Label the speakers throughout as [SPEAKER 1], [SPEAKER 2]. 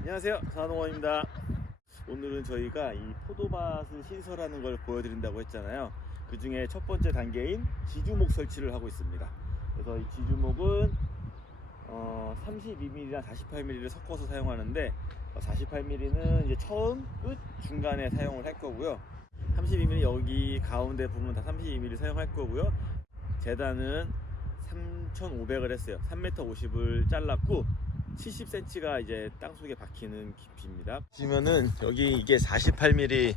[SPEAKER 1] 안녕하세요. 사농원입니다. 오늘은 저희가 이 포도밭을 신설하는 걸 보여드린다고 했잖아요. 그 중에 첫 번째 단계인 지주목 설치를 하고 있습니다. 그래서 이 지주목은 어, 32mm랑 48mm를 섞어서 사용하는데 48mm는 이제 처음 끝 중간에 사용을 할 거고요. 32mm 여기 가운데 부분 다 32mm 사용할 거고요. 재단은 3,500을 했어요. 3m 50을 잘랐고 70cm가 이제 땅속에 박히는 깊이입니다. 보시면은 여기 이게 48mm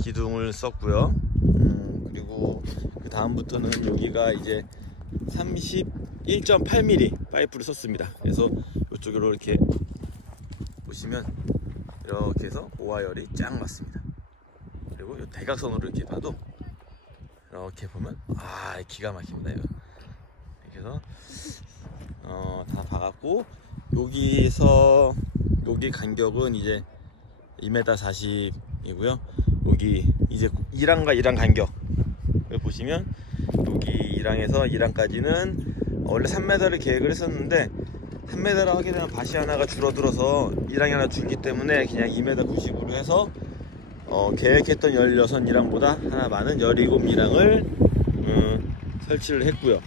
[SPEAKER 1] 기둥을 썼고요. 음, 그리고 그 다음부터는 여기가 이제 31.8mm 파이프를 썼습니다. 그래서 이쪽으로 이렇게 보시면 이렇게 해서 오와열이 쫙 맞습니다. 그리고 이 대각선으로 이렇게 봐도 이렇게 보면 아 기가 막힙니다. 이거. 이렇게 해서 어, 다 박았고 여기서 여기 간격은 이제 2m 40이고요. 여기 이제 1항과 1항 간격을 보시면 여기 1항에서 1항까지는 원래 3m를 계획을 했었는데 3m를 하게 되면 밭이 하나가 줄어들어서 1항이 하나 줄기 때문에 그냥 2m 90으로 해서 어, 계획했던 16 1항보다 하나 많은 17 1항을 음, 설치를 했고요.